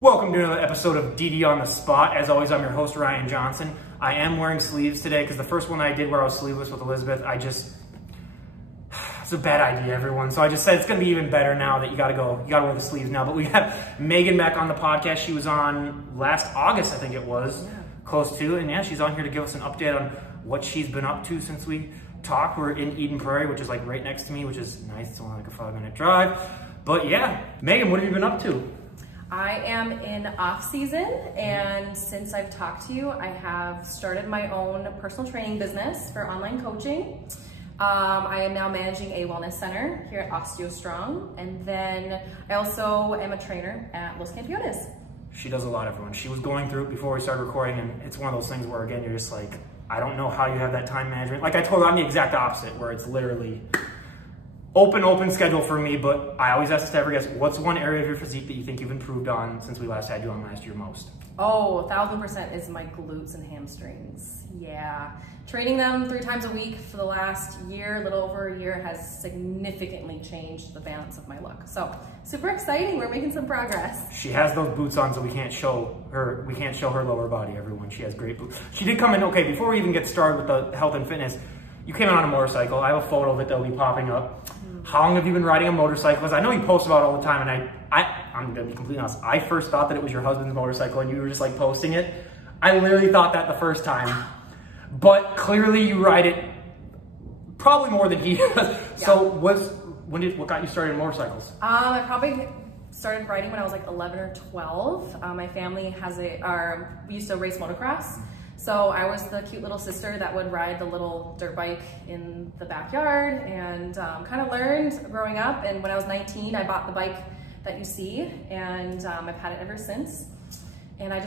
Welcome to another episode of DD on the Spot. As always, I'm your host, Ryan Johnson. I am wearing sleeves today because the first one I did where I was sleeveless with Elizabeth, it's a bad idea, everyone. So I just said it's going to be even better now that you got to wear the sleeves now. But we have Megan back on the podcast. She was on last August, I think it was, close to. And yeah, she's on here to give us an update on what she's been up to since we talked. We're in Eden Prairie, which is like right next to me, which is nice. It's only like a 5-minute drive. But yeah, Megan, what have you been up to? I am in off season, and since I've talked to you, I have started my own personal training business for online coaching. I am now managing a wellness center here at OsteoStrong, and then I also am a trainer at Los Campeones. She does a lot, everyone. She was going through it before we started recording, and it's one of those things where, again, you're just like, I don't know how you have that time management. Like I told her, I'm the exact opposite, where it's literally open schedule for me, but I always ask this to every guest, what's one area of your physique that you think you've improved on since we last had you on last year most? Oh, 1000% is my glutes and hamstrings. Yeah. Training them 3 times a week for the last year, a little over a year, has significantly changed the balance of my look. So super exciting. We're making some progress. She has those boots on, so we can't show her lower body, everyone. She has great boots. She did come in, okay, before we even get started with the health and fitness, you came in on a motorcycle. I have a photo of it that'll be popping up. How long have you been riding a motorcycle? Because I know you post about it all the time, and I'm gonna be completely honest. I first thought that it was your husband's motorcycle and you were just like posting it. I literally thought that the first time, but clearly you ride it probably more than he does. Yeah. So what got you started in motorcycles? I probably started riding when I was like 11 or 12. My family we used to race motocross. So I was the cute little sister that would ride the little dirt bike in the backyard, and kind of learned growing up. And when I was 19, I bought the bike that you see, and I've had it ever since. And I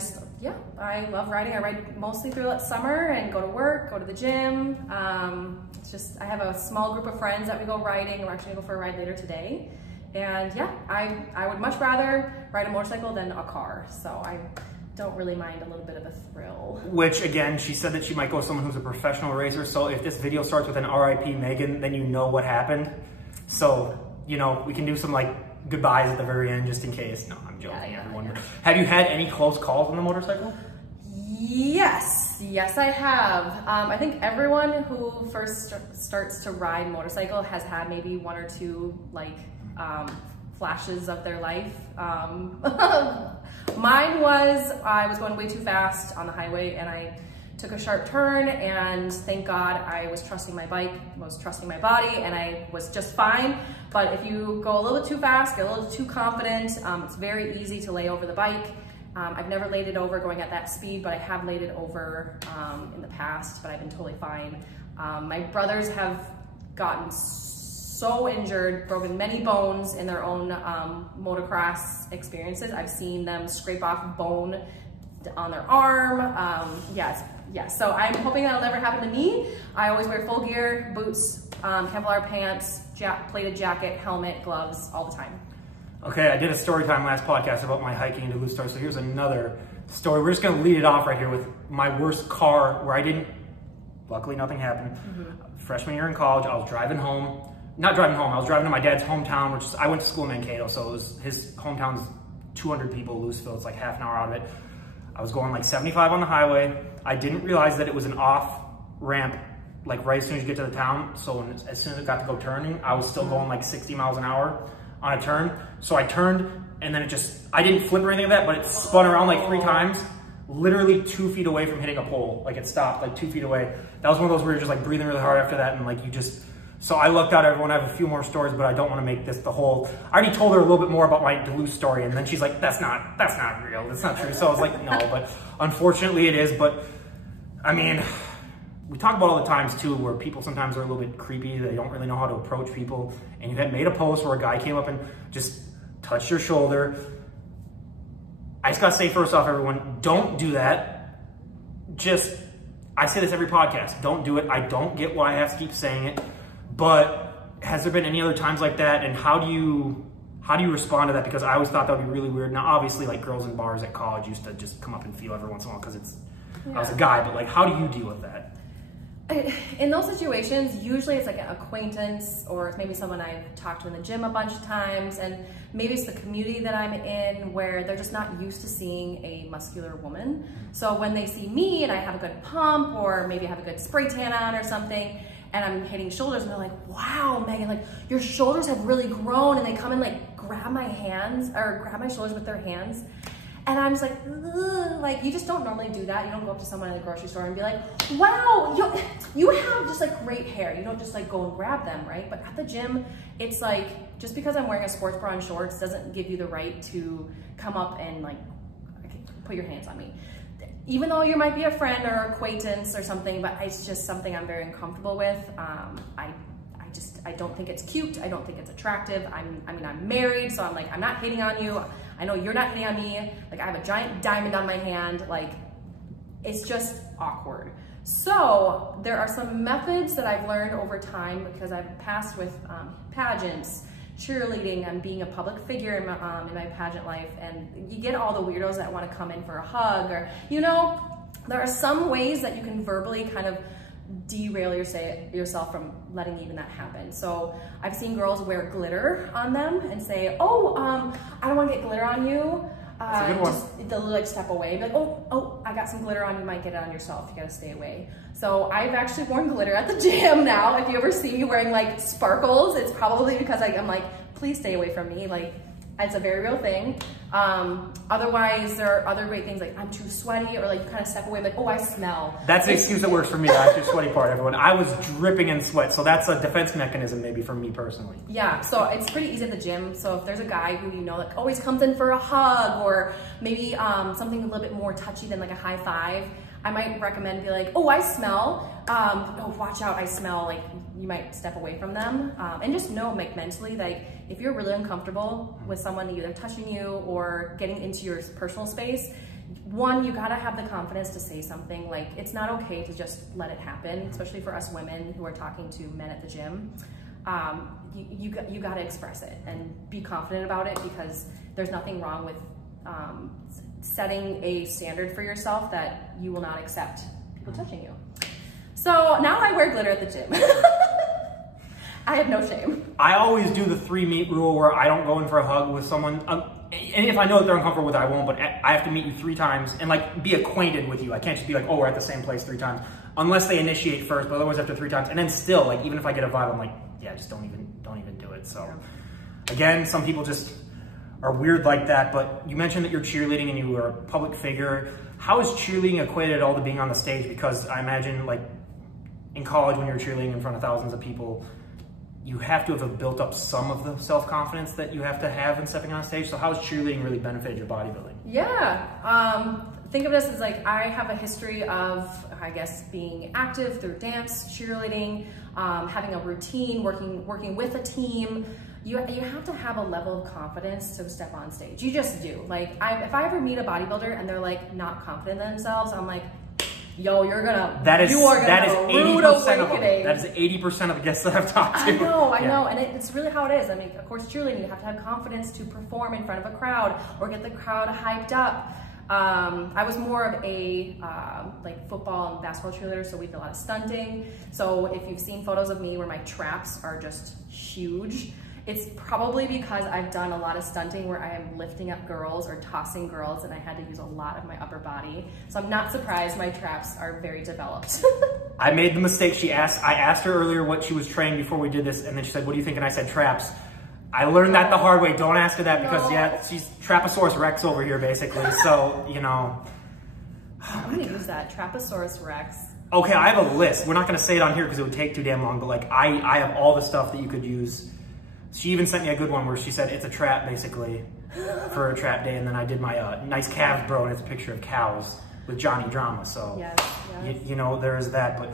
love riding. I ride mostly through summer and go to work, go to the gym. I have a small group of friends that we go riding. We're actually gonna go for a ride later today. And yeah, I would much rather ride a motorcycle than a car. So I don't really mind a little bit of a thrill. Which again, she said that she might go with someone who's a professional racer. So if this video starts with an RIP Megan, then you know what happened. So, you know, we can do some like goodbyes at the very end just in case. No, I'm joking, everyone. Yeah. Have you had any close calls on the motorcycle? Yes, I have. I think everyone who first starts to ride motorcycle has had maybe 1 or 2 like flashes of their life. Mine was, I was going way too fast on the highway and I took a sharp turn, and thank God I was trusting my bike, was trusting my body, and I was just fine. But if you go a little bit too fast, get a little too confident, it's very easy to lay over the bike. I've never laid it over going at that speed, but I have laid it over in the past, but I've been totally fine. My brothers have gotten so injured, broken many bones in their own motocross experiences. I've seen them scrape off bone on their arm. So I'm hoping that'll never happen to me. I always wear full gear, boots, Kevlar pants, plated jacket, helmet, gloves, all the time. Okay, I did a story time last podcast about my hiking in Duluth story, so here's another story. We're just gonna lead it off right here with my worst car where luckily nothing happened. Freshman year in college, I was driving home. Not driving home, I was driving to my dad's hometown, I went to school in Mankato, so his hometown's 200 people, Louisville, it's like half an hour out of it. I was going like 75 on the highway. I didn't realize that it was an off ramp, like right as soon as you get to the town. So as soon as it got to go turning, I was still going like 60 miles an hour on a turn. So I turned, and then I didn't flip or anything like that, but it spun around like 3 times, literally 2 feet away from hitting a pole. Like it stopped like 2 feet away. That was one of those where you're just like breathing really hard after that, and like so I lucked out, everyone. I have a few more stories, but I don't want to make this the whole. I already told her a little bit more about my Duluth story, and then she's like, that's not real. That's not true. So I was like, no, but unfortunately it is. But I mean, we talk about all the times too, where people sometimes are a little bit creepy. They don't really know how to approach people. And you had made a post where a guy came up and just touched your shoulder. I just gotta say first off, everyone, don't do that. I say this every podcast, don't do it. I don't get why I have to keep saying it. But has there been any other times like that, and how do you respond to that? Because I always thought that would be really weird. Now, obviously, like girls in bars at college used to just come up and feel every once in a while because I was a guy. But like, how do you deal with that? In those situations, usually it's like an acquaintance or it's maybe someone I've talked to in the gym a bunch of times, and maybe it's the community that I'm in where they're just not used to seeing a muscular woman. So when they see me and I have a good pump or maybe I have a good spray tan on or something and I'm hitting shoulders and they're like, wow, Megan, like your shoulders have really grown, and they come and like grab my hands or grab my shoulders with their hands. And I'm just like, ugh. Like, you just don't normally do that. You don't go up to someone in the grocery store and be like, wow, you have just like great hair. You don't just like go and grab them, right? But at the gym, it's like, just because I'm wearing a sports bra and shorts doesn't give you the right to come up and like put your hands on me. Even though you might be a friend or acquaintance or something, but it's just something I'm very uncomfortable with. I don't think it's cute. I don't think it's attractive. I'm married, so I'm like, I'm not hitting on you. I know you're not hitting on me. Like, I have a giant diamond on my hand. Like, it's just awkward. So there are some methods that I've learned over time because I've passed with pageants, cheerleading, and being a public figure in my pageant life. And you get all the weirdos that want to come in for a hug, or, you know, there are some ways that you can verbally kind of derail yourself from letting even that happen. So I've seen girls wear glitter on them and say, oh, I don't want to get glitter on you. They'll like step away, be like, oh, I got some glitter on you, might get it on yourself, you gotta stay away. So I've actually worn glitter at the gym now. If you ever see me wearing like sparkles, it's probably because I'm like, please stay away from me. Like, it's a very real thing. Otherwise, there are other great things like I'm too sweaty, or like you kind of step away like, oh, I smell. That's the excuse that works for me, the actual sweaty part, everyone. I was dripping in sweat, so that's a defense mechanism maybe for me personally. Yeah, so it's pretty easy at the gym. So if there's a guy who you know like always comes in for a hug, or maybe something a little bit more touchy than like a high five, I might recommend be like, oh, I smell. Oh, watch out, I smell. Like, you might step away from them. And just know, like, mentally, like, if you're really uncomfortable with someone either touching you or getting into your personal space, one, you gotta have the confidence to say something. Like, it's not okay to just let it happen, especially for us women who are talking to men at the gym. You gotta express it and be confident about it, because there's nothing wrong with setting a standard for yourself that you will not accept people touching you. So now I wear glitter at the gym. I have no shame. I always do the 3-meet rule where I don't go in for a hug with someone. And if I know that they're uncomfortable with it, I won't, but I have to meet you 3 times and like be acquainted with you. I can't just be like, oh, we're at the same place 3 times. Unless they initiate first, but otherwise after 3 times. And then still, like, even if I get a vibe, I'm like, yeah, just don't even do it. So again, some people just are weird like that. But you mentioned that you're cheerleading and you are a public figure. How is cheerleading equated at all to being on the stage? Because I imagine, like, in college when you're cheerleading in front of thousands of people, you have to have built up some of the self-confidence that you have to have when stepping on stage. So how has cheerleading really benefited your bodybuilding? Yeah, think of this as like, I have a history of, I guess, being active through dance, cheerleading, having a routine, working with a team. You have to have a level of confidence to step on stage. You just do. Like, if I ever meet a bodybuilder and they're like not confident in themselves, I'm like, yo, you are gonna have a rude awakening. That is 80% of the guests that I've talked to. I know, and it's really how it is. I mean, of course, cheerleading, you have to have confidence to perform in front of a crowd or get the crowd hyped up. I was more of a like football and basketball cheerleader, so we did a lot of stunting. So if you've seen photos of me where my traps are just huge, it's probably because I've done a lot of stunting where I am lifting up girls or tossing girls, and I had to use a lot of my upper body. So I'm not surprised my traps are very developed. I made the mistake. I asked her earlier what she was trained before we did this, and then she said, what do you think? And I said, traps. I learned that the hard way. Don't ask her that because, yeah, she's Traposaurus Rex over here, basically. So, you know. I'm gonna use that, Traposaurus Rex. Okay, I have a list. We're not gonna say it on here because it would take too damn long, but like, I have all the stuff that you could use. She even sent me a good one where she said it's a trap, basically, for a trap day. And then I did my nice calves, bro, and it's a picture of cows with Johnny Drama. So, yes. You know, there is that. But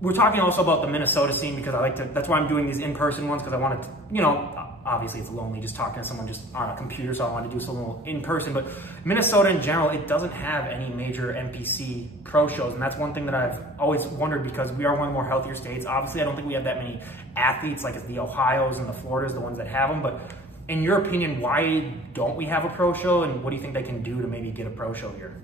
we're talking also about the Minnesota scene because I like to, that's why I'm doing these in-person ones, because I wanted to, you know, obviously it's lonely just talking to someone just on a computer, so I wanted to do some little in-person. But Minnesota in general, it doesn't have any major NPC pro shows. And that's one thing that I've always wondered, because we are one of the more healthier states. Obviously, I don't think we have that many athletes like the Ohios and the Floridas, the ones that have them. But in your opinion, why don't we have a pro show? And what do you think they can do to maybe get a pro show here?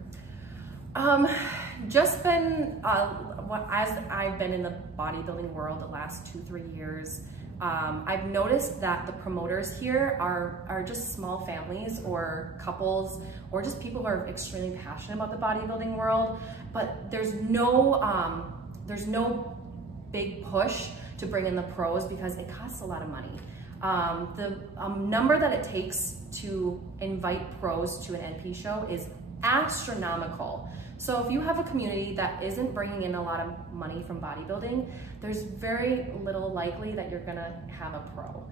just been, as I've been in the bodybuilding world the last 2-3 years, I've noticed that the promoters here are just small families or couples or just people who are extremely passionate about the bodybuilding world, but there's no big push to bring in the pros because it costs a lot of money. The number that it takes to invite pros to an NP show is astronomical. So if you have a community that isn't bringing in a lot of money from bodybuilding, there's very little likely that you're gonna have a pro.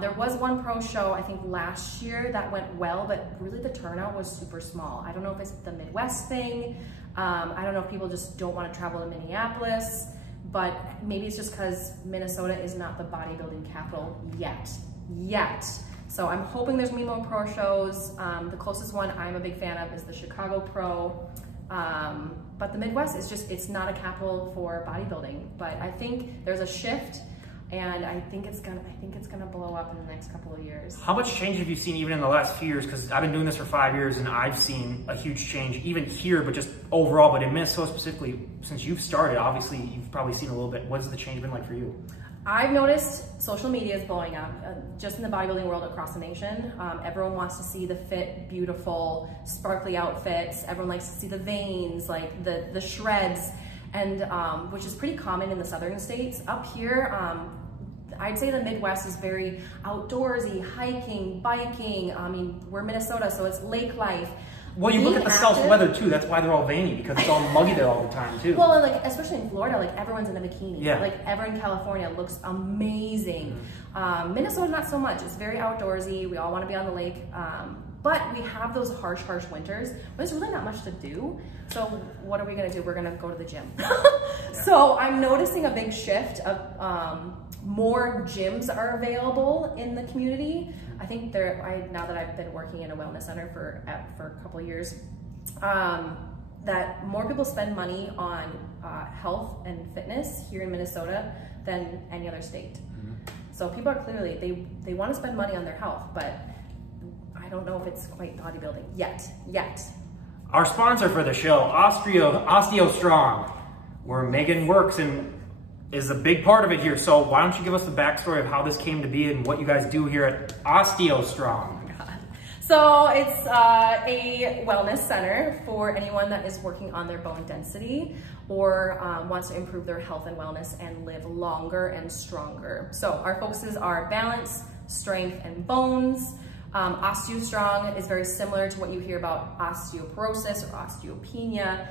There was one pro show, I think last year, that went well, but really the turnout was super small. I don't know if it's the Midwest thing. I don't know if people just don't want to travel to Minneapolis, but maybe it's just because Minnesota is not the bodybuilding capital yet. So I'm hoping there's gonna be more pro shows. The closest one I'm a big fan of is the Chicago Pro. But the Midwest is just, it's not a capital for bodybuilding. But I think there's a shift, and I think it's gonna blow up in the next couple of years. How much change have you seen even in the last few years? Because I've been doing this for 5 years and I've seen a huge change even here, but just overall, but in Minnesota specifically, since you've started, obviously you've probably seen a little bit. What's the change been like for you? I've noticed social media is blowing up just in the bodybuilding world across the nation. Everyone wants to see the fit, beautiful, sparkly outfits. Everyone likes to see the veins, like the shreds, and which is pretty common in the southern states. Up here, I'd say the Midwest is very outdoorsy, hiking, biking. I mean, we're Minnesota, so it's lake life. Well, you look at the South weather too. That's why they're all veiny, because it's all muggy there all the time too. Well, and like especially in Florida, like everyone's in a bikini. Yeah. Like everyone in California looks amazing. Minnesota, not so much. It's very outdoorsy. We all want to be on the lake. But we have those harsh winters where there's really not much to do. So what are we gonna do? We're gonna go to the gym. So I'm noticing a big shift of more gyms are available in the community. I think now that I've been working in a wellness center for a couple of years, that more people spend money on health and fitness here in Minnesota than any other state. So people are clearly, they want to spend money on their health, but I don't know if it's quite bodybuilding yet. Our sponsor for the show, Osteo Strong, where Megan works and is a big part of it here. So why don't you give us the backstory of how this came to be and what you guys do here at Osteo Strong? Oh my God. So it's a wellness center for anyone that is working on their bone density or wants to improve their health and wellness and live longer and stronger. So our focuses are balance, strength, and bones. Osteo Strong is very similar to what you hear about osteoporosis or osteopenia.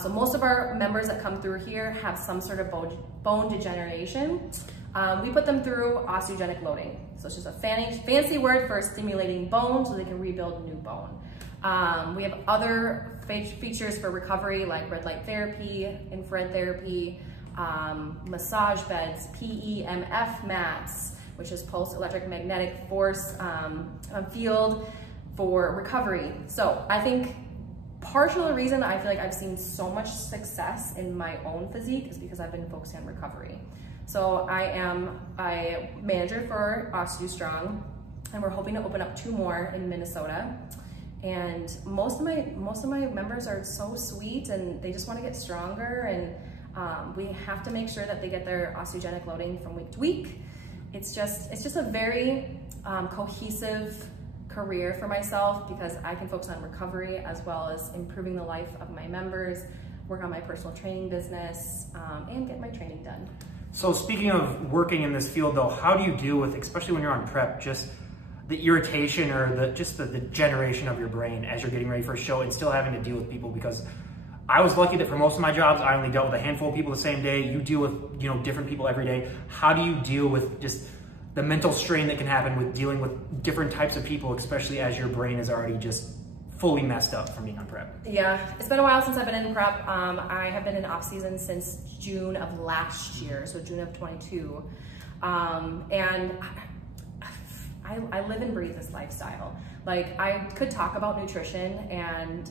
So most of our members that come through here have some sort of bone degeneration. We put them through osteogenic loading. So it's just a fancy word for stimulating bone so they can rebuild new bone. We have other features for recovery like red light therapy, infrared therapy, massage beds, PEMF mats, which is pulse electric magnetic force field for recovery. So I think partial reason I feel like I've seen so much success in my own physique is because I've been focusing on recovery. So I am a manager for Osteo Strong, and we're hoping to open up 2 more in Minnesota. And most of my members are so sweet, and they just want to get stronger, and we have to make sure that they get their osteogenic loading from week to week. It's just a very cohesive career for myself because I can focus on recovery as well as improving the life of my members, work on my personal training business, and get my training done. So speaking of working in this field though, how do you deal with, especially when you're on prep, just the irritation or the generation of your brain as you're getting ready for a show and still having to deal with people? Because I was lucky that for most of my jobs, I only dealt with a handful of people the same day. You deal with, different people every day. How do you deal with just the mental strain that can happen with dealing with different types of people, especially as your brain is already just fully messed up from being on prep? Yeah, it's been a while since I've been in prep. I have been in off season since June of last year, so June of 22. And I live and breathe this lifestyle. Like, I could talk about nutrition and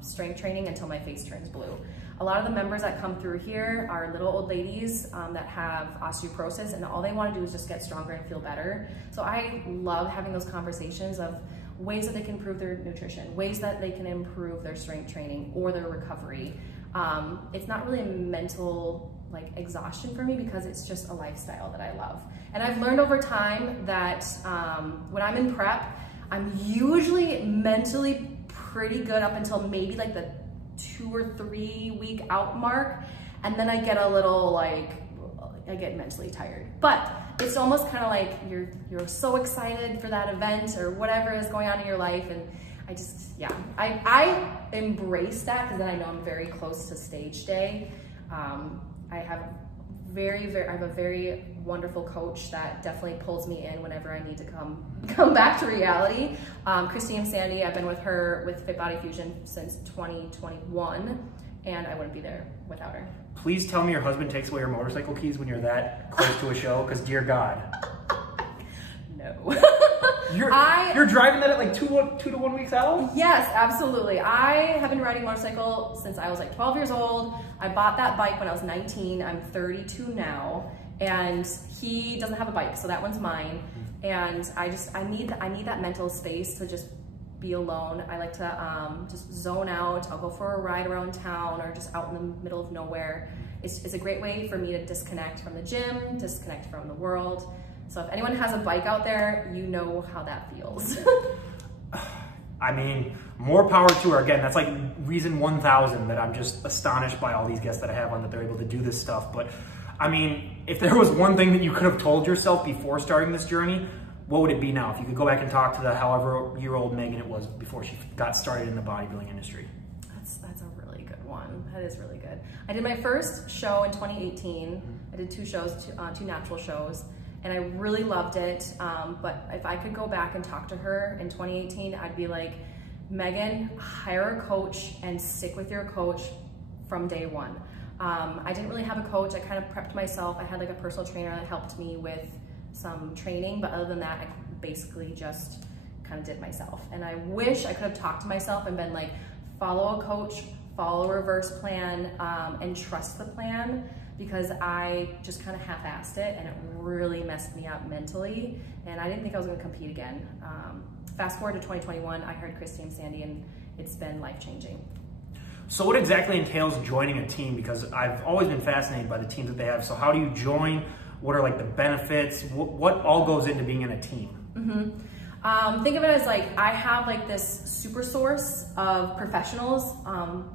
strength training until my face turns blue. A lot of the members that come through here are little old ladies that have osteoporosis, and all they want to do is just get stronger and feel better. So I love having those conversations of ways that they can improve their nutrition, ways that they can improve their strength training or their recovery. It's not really a mental like exhaustion for me because it's just a lifestyle that I love. And I've learned over time that when I'm in prep, I'm usually mentally pretty good up until maybe like the 2 or 3 week out mark. And then I get a little like, I get mentally tired. But it's almost kind of like you're so excited for that event or whatever is going on in your life. And I just, yeah, I embrace that because then I know I'm very close to stage day. I have a very wonderful coach that definitely pulls me in whenever I need to come back to reality. Christine Sandy, I've been with her with Fit Body Fusion since 2021, and I wouldn't be there without her. Please tell me your husband takes away your motorcycle keys when you're that close to a show, because dear God. No. You're driving that at like 2 to 1 weeks out? Yes, absolutely. I have been riding a motorcycle since I was like 12 years old. I bought that bike when I was 19. I'm 32 now, and he doesn't have a bike, so that one's mine. And I need that mental space to just be alone. I like to just zone out. I'll go for a ride around town or just out in the middle of nowhere. It's a great way for me to disconnect from the gym, disconnect from the world. So if anyone has a bike out there, you know how that feels. I mean, more power to her. Again, that's like reason 1,000 that I'm just astonished by all these guests that I have on that they're able to do this stuff. But I mean, if there was one thing that you could have told yourself before starting this journey, what would it be now? If you could go back and talk to the however-year-old Megan it was before she got started in the bodybuilding industry. That's a really good one. That is really good. I did my first show in 2018. I did 2 shows, two natural shows. And I really loved it, but if I could go back and talk to her in 2018, I'd be like, Megan, hire a coach and stick with your coach from day one. I didn't really have a coach. I kind of prepped myself. I had like a personal trainer that helped me with some training, but other than that, I basically just kind of did myself. And I wish I could have talked to myself and been like, follow a coach, follow a reverse plan, and trust the plan, because I just kind of half-assed it and it really messed me up mentally, and I didn't think I was going to compete again. Fast forward to 2021, I heard Christine Sandy, and it's been life-changing. So what exactly entails joining a team? Because I've always been fascinated by the teams that they have. So how do you join? What are like the benefits? What all goes into being in a team? Think of it as like, I have like this super source of professionals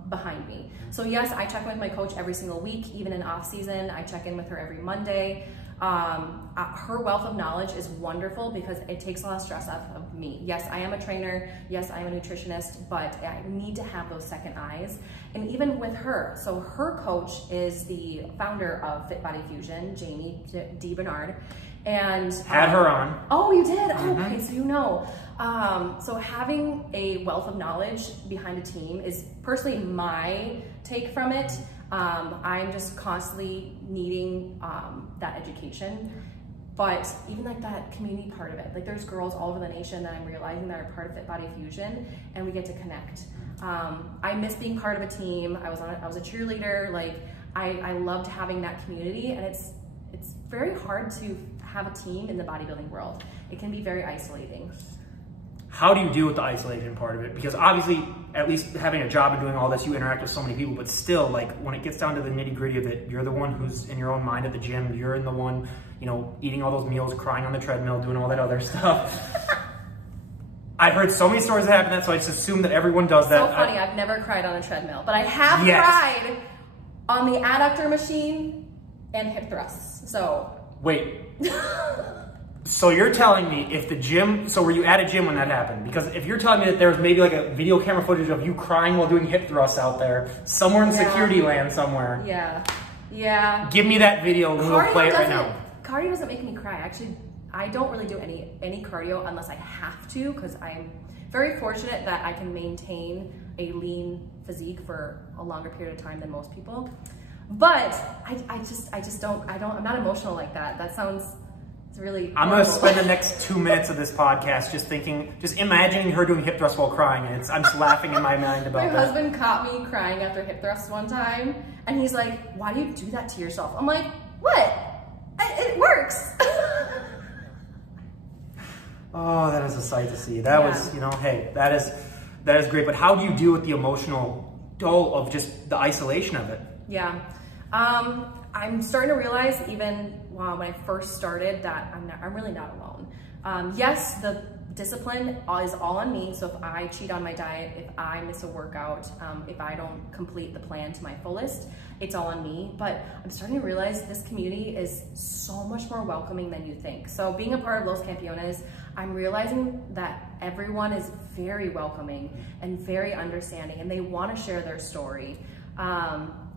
behind me. So yes, I check in with my coach every single week, even in off season. I check in with her every Monday. Her wealth of knowledge is wonderful because it takes a lot of stress off of me. Yes, I am a trainer. Yes, I am a nutritionist, but I need to have those second eyes. And even with her, so her coach is the founder of Fit Body Fusion, Jamie D. Bernard. And had her on. Oh, you did? Oh, okay, so you know. So having a wealth of knowledge behind a team is personally my take from it. I'm just constantly needing that education. But even like that community part of it, like there's girls all over the nation that I'm realizing that are part of Fit Body Fusion, and we get to connect. I miss being part of a team. I was a cheerleader. Like I loved having that community, and it's very hard to have a team in the bodybuilding world. It can be very isolating. How do you deal with the isolation part of it? Because obviously, at least having a job and doing all this, you interact with so many people, but still, like when it gets down to the nitty gritty of it, you're the one who's in your own mind at the gym. You're in the one, you know, eating all those meals, crying on the treadmill, doing all that other stuff. I've heard so many stories that happen that, so I just assume that everyone does that. So funny, I've never cried on a treadmill, but I have cried on the adductor machine and hip thrusts, so. Wait. So you're telling me if the gym, so were you at a gym when that happened? Because if you're telling me that there was maybe like a video camera footage of you crying while doing hip thrusts out there, somewhere in security land somewhere. Yeah. Give me that video and we'll play it right now. Cardio doesn't make me cry. Actually, I don't really do any cardio unless I have to, because I'm very fortunate that I can maintain a lean physique for a longer period of time than most people. But I just don't, I'm not emotional like that. That sounds, it's really I'm going to spend the next 2 minutes of this podcast just imagining her doing hip thrusts while crying. And I'm just laughing in my mind about that. My husband caught me crying after hip thrusts one time. And he's like, why do you do that to yourself? I'm like, what? It works. Oh, that is a sight to see. That was, you know, hey, that is great. But how do you deal with the emotional dull of just the isolation of it. Yeah. I'm starting to realize even when I first started that I'm really not alone. Yes, the discipline is all on me. So if I cheat on my diet, if I miss a workout, if I don't complete the plan to my fullest, it's all on me. But I'm starting to realize this community is so much more welcoming than you think. So being a part of Los Campeones, I'm realizing that everyone is very welcoming and very understanding, and they want to share their story.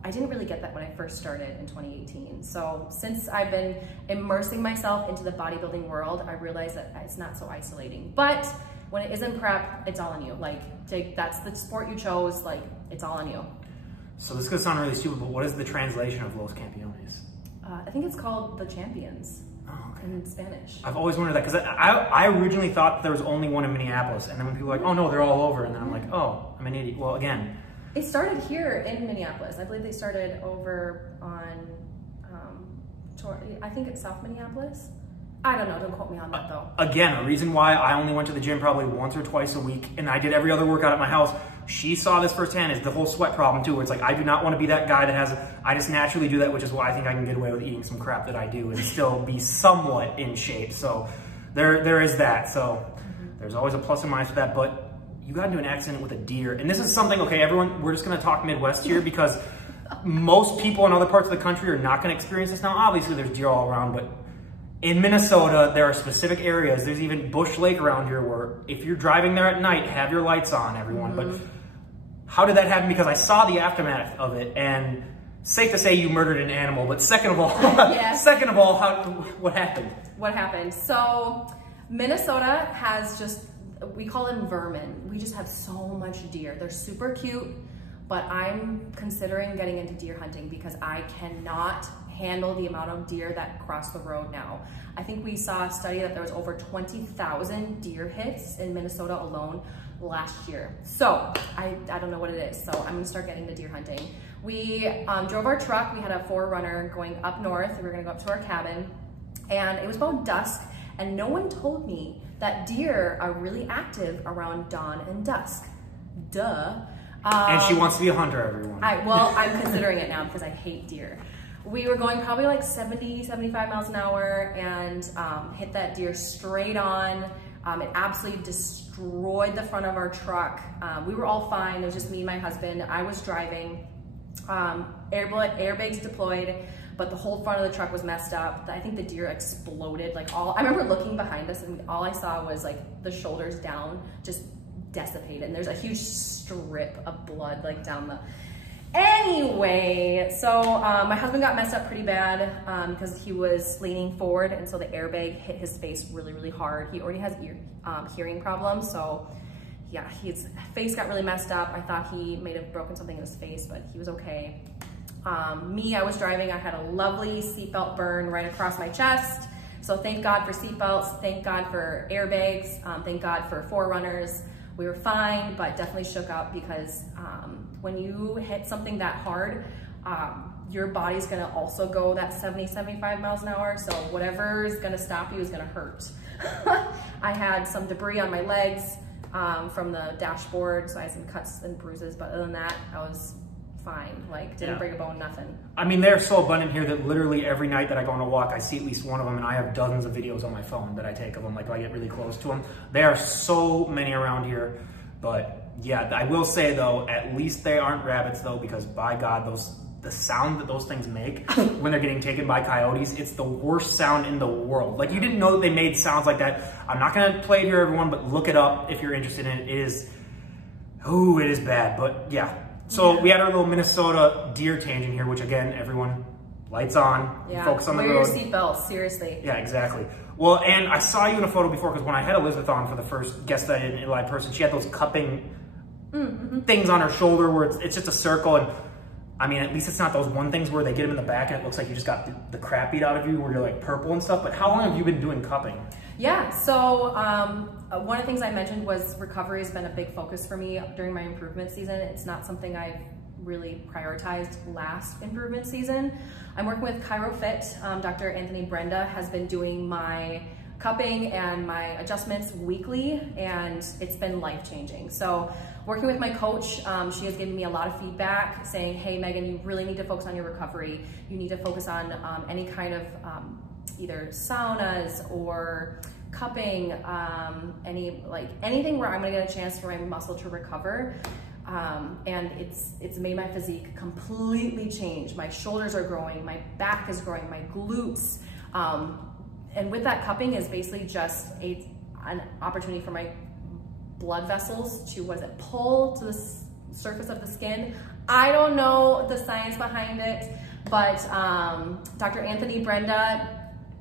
I didn't really get that when I first started in 2018. So since I've been immersing myself into the bodybuilding world, I realized that it's not so isolating. But when it isn't prep, it's all on you. Like, that's the sport you chose, like, it's all on you. So this is gonna sound really stupid, but what is the translation of Los Campeones? I think it's called the champions. Oh, okay. In Spanish. I've always wondered that, because I originally thought there was only one in Minneapolis, and then when people were like, oh no, they're all over, and then I'm like, oh, I'm an idiot. Well, again, it started here in Minneapolis. I believe they started over on, I think it's South Minneapolis. I don't know, don't quote me on that though. Again, a reason why I only went to the gym probably once or twice a week, and I did every other workout at my house. She saw this firsthand, is the whole sweat problem too, where it's like, I do not want to be that guy that has, I just naturally do that, which is why I think I can get away with eating some crap that I do and still be somewhat in shape. So there is that. So there's always a plus and minus with that, but you got into an accident with a deer. And this is something, okay, everyone, we're just gonna talk Midwest here, because most people in other parts of the country are not gonna experience this. Now, obviously there's deer all around, but in Minnesota, there are specific areas. There's even Bush Lake around here where if you're driving there at night, have your lights on, everyone. But how did that happen? Because I saw the aftermath of it, and safe to say you murdered an animal, but second of all, what happened? What happened? So Minnesota has just, we call them vermin. We just have so much deer. They're super cute, but I'm considering getting into deer hunting because I cannot handle the amount of deer that cross the road now. I think we saw a study that there was over 20,000 deer hits in Minnesota alone last year. So I don't know what it is. So I'm gonna start getting into deer hunting. We drove our truck. We had a 4Runner going up north. We were gonna go up to our cabin, and it was about dusk, and no one told me that deer are really active around dawn and dusk. Duh. And she wants to be a hunter, everyone. Well, I'm considering it now because I hate deer. We were going probably like 70, 75 miles an hour and hit that deer straight on. It absolutely destroyed the front of our truck. We were all fine. It was just me and my husband. I was driving. Airbags deployed, but the whole front of the truck was messed up. I think the deer exploded. I remember looking behind us, and all I saw was like the shoulders down, just dissipated. And there's a huge strip of blood like down the... Anyway, so my husband got messed up pretty bad because he was leaning forward, and so the airbag hit his face really, really hard. He already has hearing problems, so yeah, his face got really messed up. I thought he may have broken something in his face, but he was okay. I was driving. I had a lovely seatbelt burn right across my chest. So thank God for seatbelts. Thank God for airbags. Thank God for 4Runners. We were fine, but definitely shook up because when you hit something that hard, your body's gonna also go that 70, 75 miles an hour. So whatever is gonna stop you is gonna hurt. I had some debris on my legs from the dashboard, so I had some cuts and bruises, but other than that, I was fine. Didn't break a bone, nothing. I mean, they're so abundant here that literally every night that I go on a walk, I see at least one of them, and I have dozens of videos on my phone that I take of them, I get really close to them. There are so many around here, but yeah, I will say though, at least they aren't rabbits though, because by God, the sound that those things make when they're getting taken by coyotes, it's the worst sound in the world. You didn't know that they made sounds like that. I'm not gonna play it here, everyone, but look it up if you're interested in it. It is bad, but yeah. So we had our little Minnesota deer tangent here, which again, everyone, lights on, focus on the road. Wear your seatbelts, seriously. Yeah, exactly. Well, and I saw you in a photo before, because when I had Elizabeth on for the first guest that I did in live person, she had those cupping things on her shoulder where it's just a circle, and I mean, at least it's not those one things where they get them in the back and it looks like you just got the crap beat out of you where you're purple and stuff. But how long have you been doing cupping? Yeah, so one of the things I mentioned was recovery has been a big focus for me during my improvement season. It's not something I've really prioritized last improvement season. I'm working with ChiroFit. Dr. Anthony Brenda has been doing my cupping and my adjustments weekly, and it's been life-changing. So working with my coach, she has given me a lot of feedback saying, hey Megan, you really need to focus on your recovery. You need to focus on any kind of either saunas or cupping, anything where I'm gonna get a chance for my muscle to recover. And it's made my physique completely change. My shoulders are growing, my back is growing, my glutes. And with that, cupping is basically just an opportunity for my blood vessels to, pull to the surface of the skin. I don't know the science behind it, but Dr. Anthony Brenda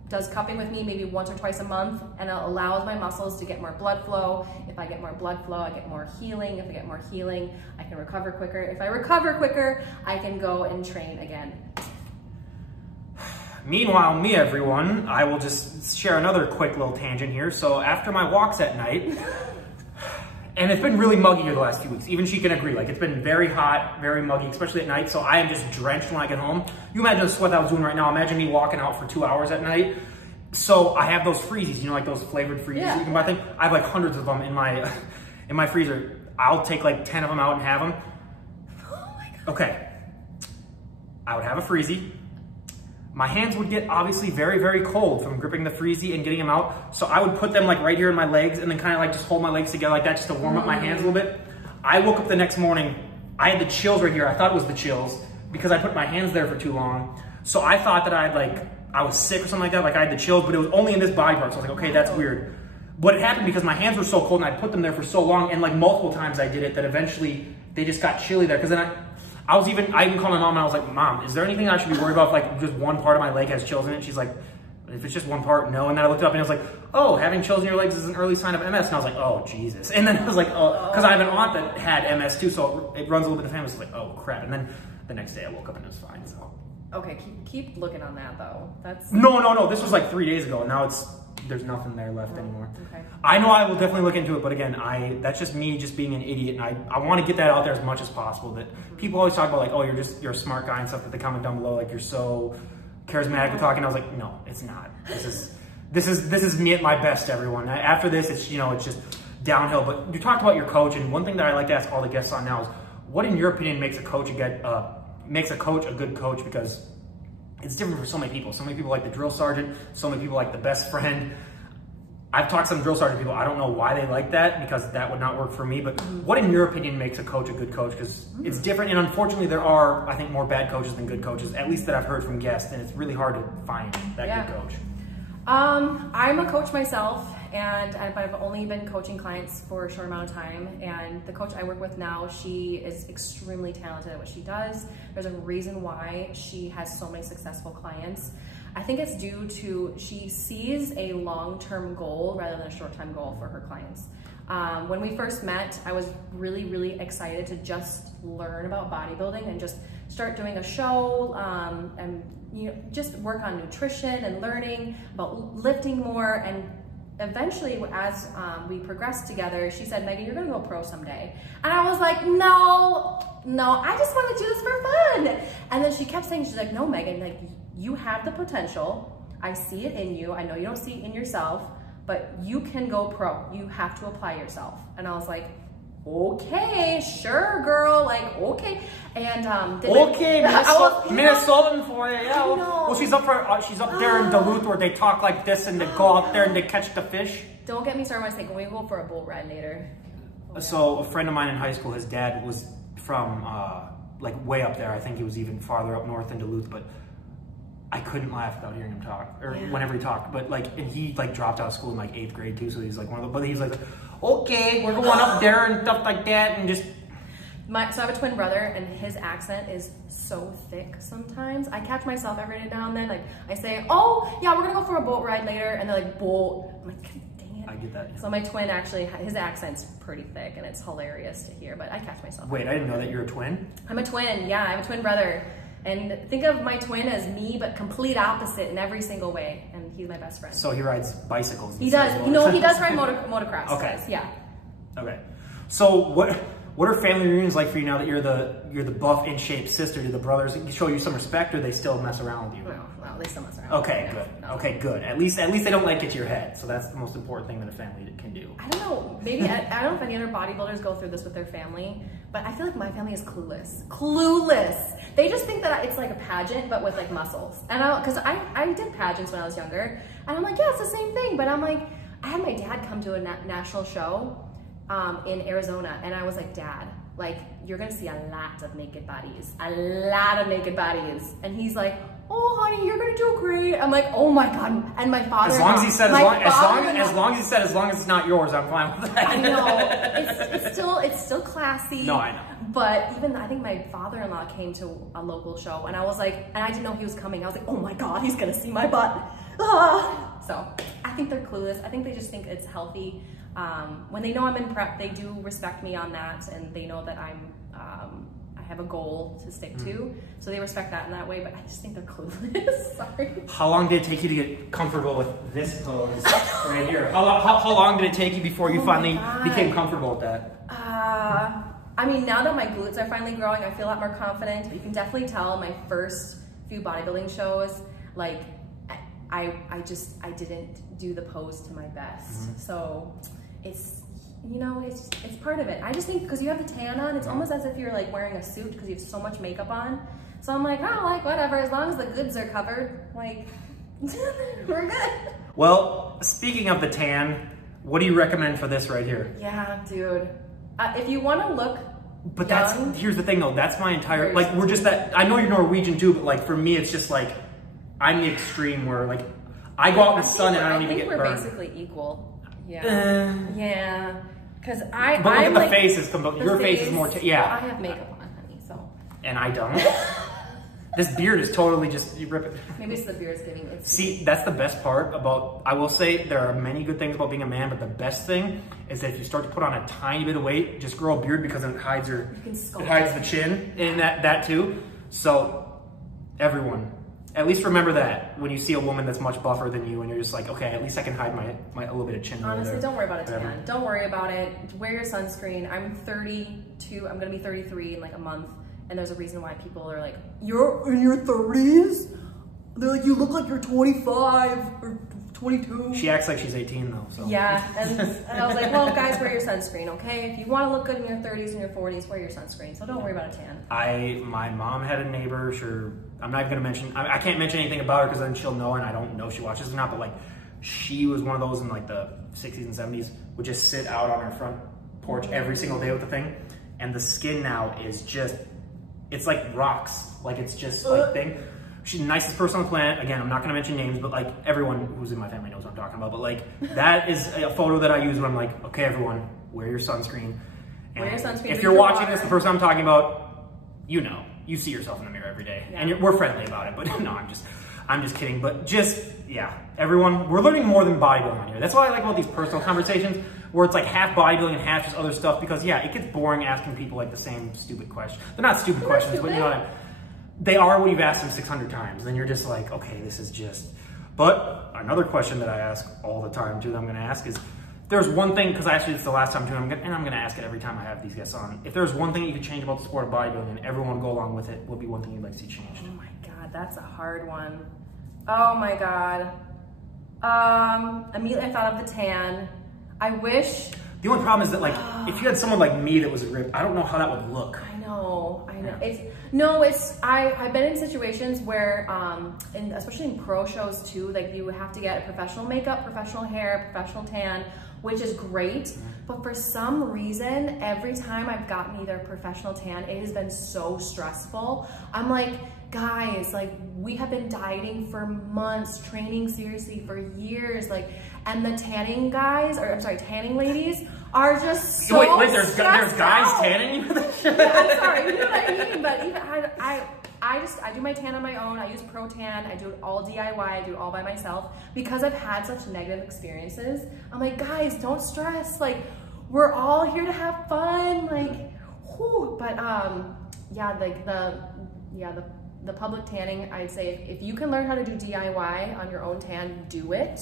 does cupping with me maybe once or twice a month, and it allows my muscles to get more blood flow. If I get more blood flow, I get more healing. If I get more healing, I can recover quicker. If I recover quicker, I can go and train again. Meanwhile, me, everyone, I will just share another quick little tangent here. So after my walks at night, and it's been really muggy here the last few weeks, even she can agree, like it's been very hot, very muggy, especially at night, so I am just drenched when I get home. You imagine the sweat I was doing right now, imagine me walking out for 2 hours at night. So I have those freezies, you know, like those flavored freezies that you can buy. I have like hundreds of them in my freezer. I'll take like 10 of them out and have them. Oh my God. Okay, I would have a freezie. My hands would get obviously very, very cold from gripping the freezie and getting them out. So I would put them like right here in my legs and then kind of like just hold my legs together like that just to warm up my hands a little bit. I woke up the next morning, I had the chills right here. I thought it was the chills because I put my hands there for too long. So I thought that I was sick or something like that, like I had the chills, but it was only in this body part. So I was like, okay, that's weird. But it happened because my hands were so cold and I put them there for so long, and like multiple times I did it, that eventually they just got chilly there. Because then I even called my mom and I was like, Mom, is there anything I should be worried about if like just one part of my leg has chills in it? She's like, if it's just one part, no. And then I looked it up and I was like, oh, having chills in your legs is an early sign of MS. And I was like, oh, Jesus. And then I was like, oh, because I have an aunt that had MS too, so it runs a little bit in the family. So I was like, oh, crap. And then the next day I woke up and it was fine, so. Okay, keep looking on that though. That's No. This was like 3 days ago, and now there's nothing there left anymore. Okay. I know I will definitely look into it, but again, that's just me just being an idiot, and I want to get that out there as much as possible. That people always talk about like, oh, you're a smart guy and stuff. That they comment down below like you're so charismatic with talking. I was like, no, it's not. This is me at my best, everyone. After this, it's just downhill. But you talked about your coach, and one thing that I like to ask all the guests on now is, what in your opinion makes a coach a good coach? Because it's different for so many people. So many people like the drill sergeant, so many people like the best friend. I've talked to some drill sergeant people, I don't know why they like that, because that would not work for me, but what in your opinion makes a coach a good coach? Because it's different, and unfortunately there are, I think, more bad coaches than good coaches, at least that I've heard from guests, and it's really hard to find that good coach. I'm a coach myself, and I've only been coaching clients for a short amount of time, and the coach I work with now, she is extremely talented at what she does. There's a reason why she has so many successful clients. I think it's due to she sees a long-term goal rather than a short-term goal for her clients. When we first met, I was really, really excited to just learn about bodybuilding and just start doing a show and just work on nutrition and learning about lifting more. And eventually, as we progressed together, she said, Megan, you're gonna go pro someday. And I was like, no, I just wanna do this for fun. And then she kept saying, she's like, no, Megan, like, you have the potential. I see it in you. I know you don't see it in yourself, but you can go pro. You have to apply yourself. And I was like, okay, sure, girl, like, okay. And okay, Minnesotan for you, yeah. Well, she's up there in Duluth where they talk like this and they go out there and they catch the fish. Don't get me started when I say, can we go for a boat ride later? So a friend of mine in high school, his dad was from like way up there. I think he was even farther up north in Duluth, but I couldn't laugh without hearing him talk, or whenever he talked. But like, and he like dropped out of school in like 8th grade too, so he's like one of the. But he's like, okay, we're going up there and stuff like that, and just. So I have a twin brother, and his accent is so thick sometimes. I catch myself every now and then, like I say, oh yeah, we're gonna go for a boat ride later, and they're like, boat. I'm like, dang it. I get that. Yeah. So my twin actually, his accent's pretty thick, and it's hilarious to hear. But I catch myself. Wait, I didn't know that you're a twin. I'm a twin. Yeah, I have a twin brother. And think of my twin as me, but complete opposite in every single way. And he's my best friend. So he rides bicycles. He does. He does ride motocross. Okay. Yeah. Okay. So what What are family reunions like for you now that you're the buff in shape sister? Do the brothers show you some respect, or they still mess around with you? No, they still mess around. Okay, good. No. Okay, good. At least they don't like get to your head. So that's the most important thing that a family can do. I don't know. Maybe I don't know if any other bodybuilders go through this with their family, but I feel like my family is clueless. Clueless. They just think that it's like a pageant, but with like muscles. And because I did pageants when I was younger, and I'm like, yeah, it's the same thing. But I'm like, I had my dad come to a national show in Arizona, and I was like, Dad, like, you're gonna see a lot of naked bodies, and he's like, oh honey, you're gonna do great. I'm like, oh my God. And my father, as long as it's not yours, I'm fine with that. I know, it's still classy. No, I know. But even I think my father-in-law came to a local show, and I was like, and I didn't know he was coming. I was like, oh my God, he's gonna see my butt. So I think they're clueless. I think they just think it's healthy. When they know I'm in prep, they do respect me on that, and they know that I have a goal to stick to, so they respect that in that way. But I just think they're clueless. Sorry. How long did it take you to get comfortable with this pose right here? How long did it take you before you finally became comfortable with that? I mean, now that my glutes are finally growing, I feel a lot more confident. But you can definitely tell in my first few bodybuilding shows, like I didn't do the pose to my best. So it's, you know, it's part of it. I just think because you have the tan on, it's almost as if you're like wearing a suit because you have so much makeup on. So I'm like, oh, like whatever, as long as the goods are covered, like we're good. Well, speaking of the tan, what do you recommend for this right here? Yeah, dude. If you want to look But young, here's the thing though, that's my entire, like, we're just that, I know you're Norwegian too, but like for me, it's just like, I'm the extreme where like, I go out in the sun and I don't even get burned. I think we're basically equal. Yeah. Yeah. Because But look at the faces, your face is more, yeah. Well, I have makeup on, honey, so. And I don't. This beard is totally just, you rip it. Maybe it's the beard's giving it. See, that's the best part about, I will say there are many good things about being a man, but the best thing is that if you start to put on a tiny bit of weight, just grow a beard because it hides the chin in that too. So everyone, at least remember that when you see a woman that's much buffer than you and you're just like, okay, at least I can hide my a little bit of chin. Honestly, don't worry about a tan. Don't worry about it. Wear your sunscreen. I'm 32, I'm gonna be 33 in like a month. And there's a reason why people are like, you're in your 30s? They're like, you look like you're 25 or 22. She acts like she's 18 though, so. Yeah, and I was like, well guys, wear your sunscreen, okay? If you wanna look good in your 30s and your 40s, wear your sunscreen. So don't worry about a tan. My mom had a neighbor, sure, I'm not even gonna mention, I can't mention anything about her because then she'll know and I don't know if she watches or not, but like, she was one of those in like the 60s and 70s, would just sit out on her front porch every single day with the thing. And the skin now is just, it's like rocks, like it's just like thing. She's the nicest person on the planet. Again, I'm not gonna mention names, but like everyone who's in my family knows what I'm talking about. But like that is a photo that I use when I'm like, okay, everyone, wear your sunscreen. And wear your sunscreen. If you're watching this, the person I'm talking about, you know, you see yourself in the mirror every day, and we're friendly about it. But no, I'm just kidding. But just yeah, everyone, we're learning more than bodybuilding here. That's why I like about these personal conversations, where it's like half bodybuilding and half just other stuff, because yeah, it gets boring asking people like the same stupid questions. They're not stupid questions, but you know what I mean? They are when you've asked them 600 times, then you're just like, okay, this is just. But another question that I ask all the time too that I'm gonna ask is, there's one thing, because actually it's the last time too, and I'm gonna ask it every time I have these guests on. If there's one thing you could change about the sport of bodybuilding and everyone would go along with it, what would be one thing you'd like to see changed? Oh my God, that's a hard one. Oh my God. Immediately I thought of the tan. I wish. The only problem is that like, if you had someone like me that was ripped, I don't know how that would look. I know. I've been in situations where, and especially in pro shows too, like you have to get a professional makeup, professional hair, professional tan, which is great. But for some reason, every time I've gotten either a professional tan, it has been so stressful. I'm like, guys, like we have been dieting for months, training seriously for years, like, and the tanning guys, or I'm sorry, tanning ladies are just so Wait, there's guys tanning you? Yeah, I'm sorry, you know what I mean? But even I do my tan on my own. I use Pro Tan. I do it all DIY. I do it all by myself because I've had such negative experiences. I'm like, guys, don't stress. Like, we're all here to have fun. Like, whew. But yeah, like the public tanning, I'd say if you can learn how to do DIY on your own tan, do it.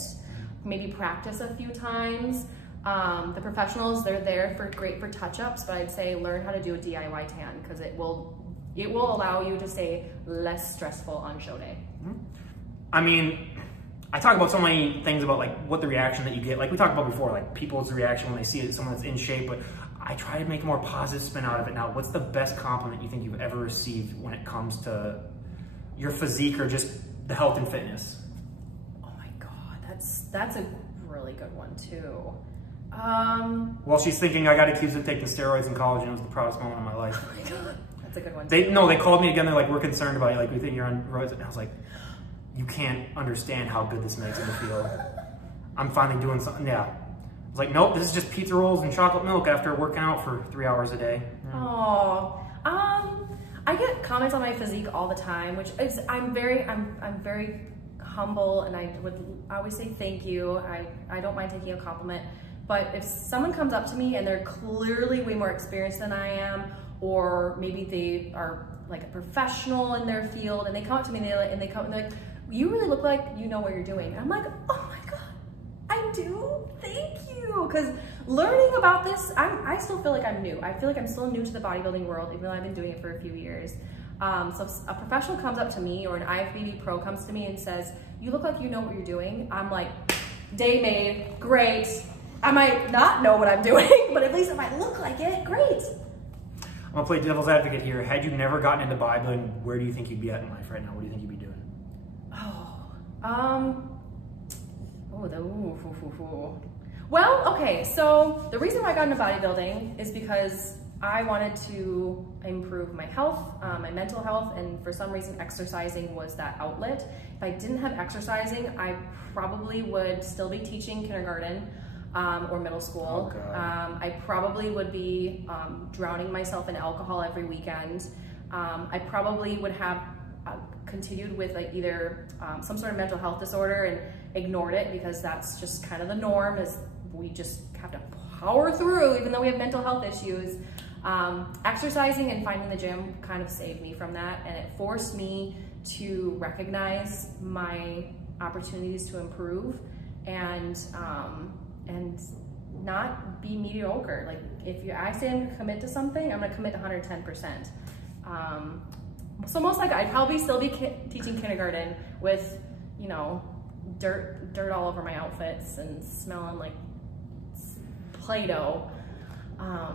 Maybe practice a few times. The professionals, they're there for great for touch-ups, but I'd say learn how to do a DIY tan because it will allow you to stay less stressful on show day. I mean, I talk about so many things about like what the reaction that you get, like we talked about before, like people's reaction when they see someone that's in shape, but I try to make a more positive spin out of it now. What's the best compliment you think you've ever received when it comes to your physique or just the health and fitness? Oh my God, that's a really good one too. Well, she's thinking I got accused of taking steroids in college and it was the proudest moment of my life. Oh my God, that's a good one. They called me again. They're like, we're concerned about you. Like, we think you're on roids. And I was like, you can't understand how good this makes me feel. I'm finally doing something. Yeah. I was like, nope, this is just pizza rolls and chocolate milk after working out for 3 hours a day. Oh, I get comments on my physique all the time, which is, I'm very humble, and I always say thank you. I don't mind taking a compliment. But if someone comes up to me and they're clearly way more experienced than I am, or maybe they are like a professional in their field, and they come up to me and they're like, you really look like you know what you're doing. And I'm like, oh my God, I do? Thank you. Because learning about this, I still feel like I'm new. I feel like I'm still new to the bodybuilding world, even though I've been doing it for a few years. So if a professional comes up to me, or an IFBB pro comes to me and says, you look like you know what you're doing, I'm like, day made, great. I might not know what I'm doing, but at least if I look like it, great. I'm gonna play devil's advocate here. Had you never gotten into bodybuilding, where do you think you'd be at in life right now? What do you think you'd be doing? Well, okay, so the reason why I got into bodybuilding is because I wanted to improve my health, my mental health, and for some reason exercising was that outlet. If I didn't have exercising, I probably would still be teaching kindergarten or middle school. Oh, I probably would be drowning myself in alcohol every weekend. I probably would have continued with like either some sort of mental health disorder and ignored it, because that's just kind of the norm, is we just have to power through even though we have mental health issues. Exercising and finding the gym kind of saved me from that, and it forced me to recognize my opportunities to improve and not be mediocre. Like I say I'm gonna commit to something, I'm gonna commit 110%. So most likely I'd probably still be teaching kindergarten with, you know, dirt all over my outfits and smelling like Play-Doh.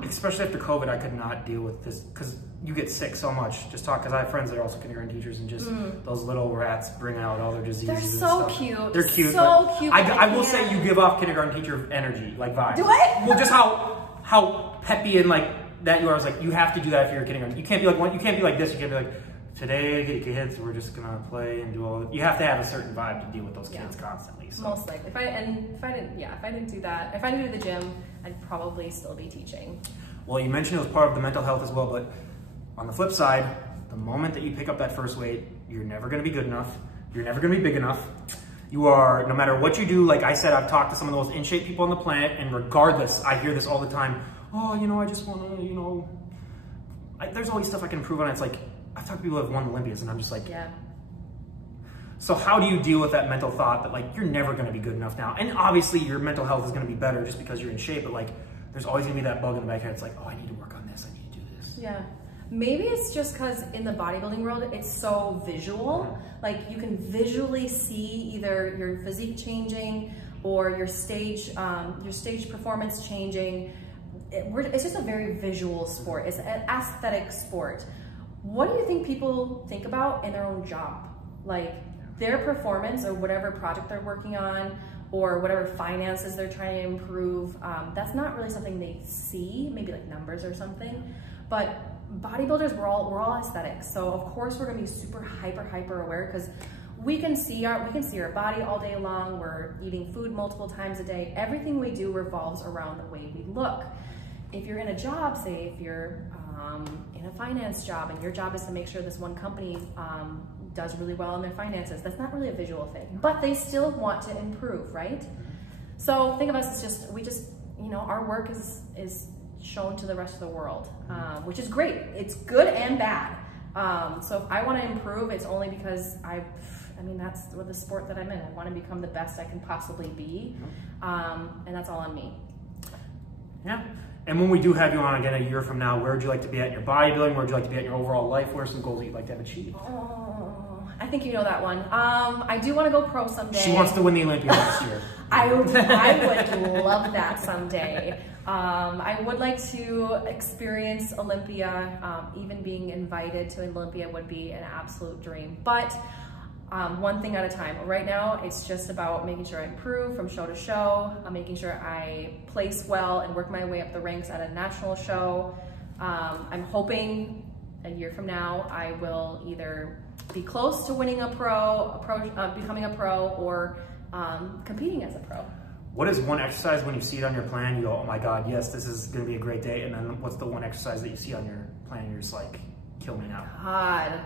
Especially after COVID, I could not deal with this, because you get sick so much. Just talk, because I have friends that are also kindergarten teachers, and just those little rats bring out all their diseases. They're so cute. They're cute. So cute. I will say you give off kindergarten teacher energy, like vibe. Do I? Well, just how peppy and like that you are. I was like, you have to do that if you're a kindergarten. You can't be like, you can't be like this. You can't be like, today, kids, we're just gonna play and do all. You have to have a certain vibe to deal with those kids constantly. So. Most likely. If I didn't do that, if I didn't do the gym, I'd probably still be teaching. Well, you mentioned it was part of the mental health as well, but on the flip side, the moment that you pick up that first weight, you're never gonna be good enough. You're never gonna be big enough. You are, no matter what you do, like I said, I've talked to some of the most in shape people on the planet, and regardless, I hear this all the time. Oh, you know, I just wanna, you know, there's always stuff I can improve on. It's like, I've talked to people who have won Olympias, and I'm just like, yeah. So how do you deal with that mental thought that like, you're never gonna be good enough now? And obviously your mental health is gonna be better just because you're in shape, but like, there's always gonna be that bug in the back of your head. It's like, oh, I need to work on this, I need to do this. Yeah. Maybe it's just because in the bodybuilding world, it's so visual. Like you can visually see either your physique changing or your stage performance changing. It's just a very visual sport. It's an aesthetic sport. What do you think people think about in their own job? Like their performance or whatever project they're working on, or whatever finances they're trying to improve. That's not really something they see, maybe like numbers or something. But bodybuilders, we're all aesthetics. So of course we're gonna be super hyper aware, because we can see our body all day long. We're eating food multiple times a day. Everything we do revolves around the way we look. If you're in a job, say if you're in a finance job and your job is to make sure this one company does really well in their finances, that's not really a visual thing, but they still want to improve, right? So think of us as we just, you know, our work is shown to the rest of the world, which is great. It's good and bad. So if I want to improve, it's only because I mean, that's the sport that I'm in. I want to become the best I can possibly be, and that's all on me. Yeah. And when we do have you on again a year from now, where would you like to be at in your bodybuilding? Where would you like to be at in your overall life? What are some goals that you'd like to have achieved? Oh, I think you know that one. I do want to go pro someday. She wants to win the Olympia next year. I would love that someday. I would like to experience Olympia. Even being invited to Olympia would be an absolute dream. But one thing at a time. Right now, it's just about making sure I improve from show to show. Making sure I place well and work my way up the ranks at a national show. I'm hoping a year from now, I will either be close to winning becoming a pro, or competing as a pro. What is one exercise when you see it on your plan, you go, oh my God, yes, this is going to be a great day. And then what's the one exercise that you see on your plan, you're just like, kill me now? God.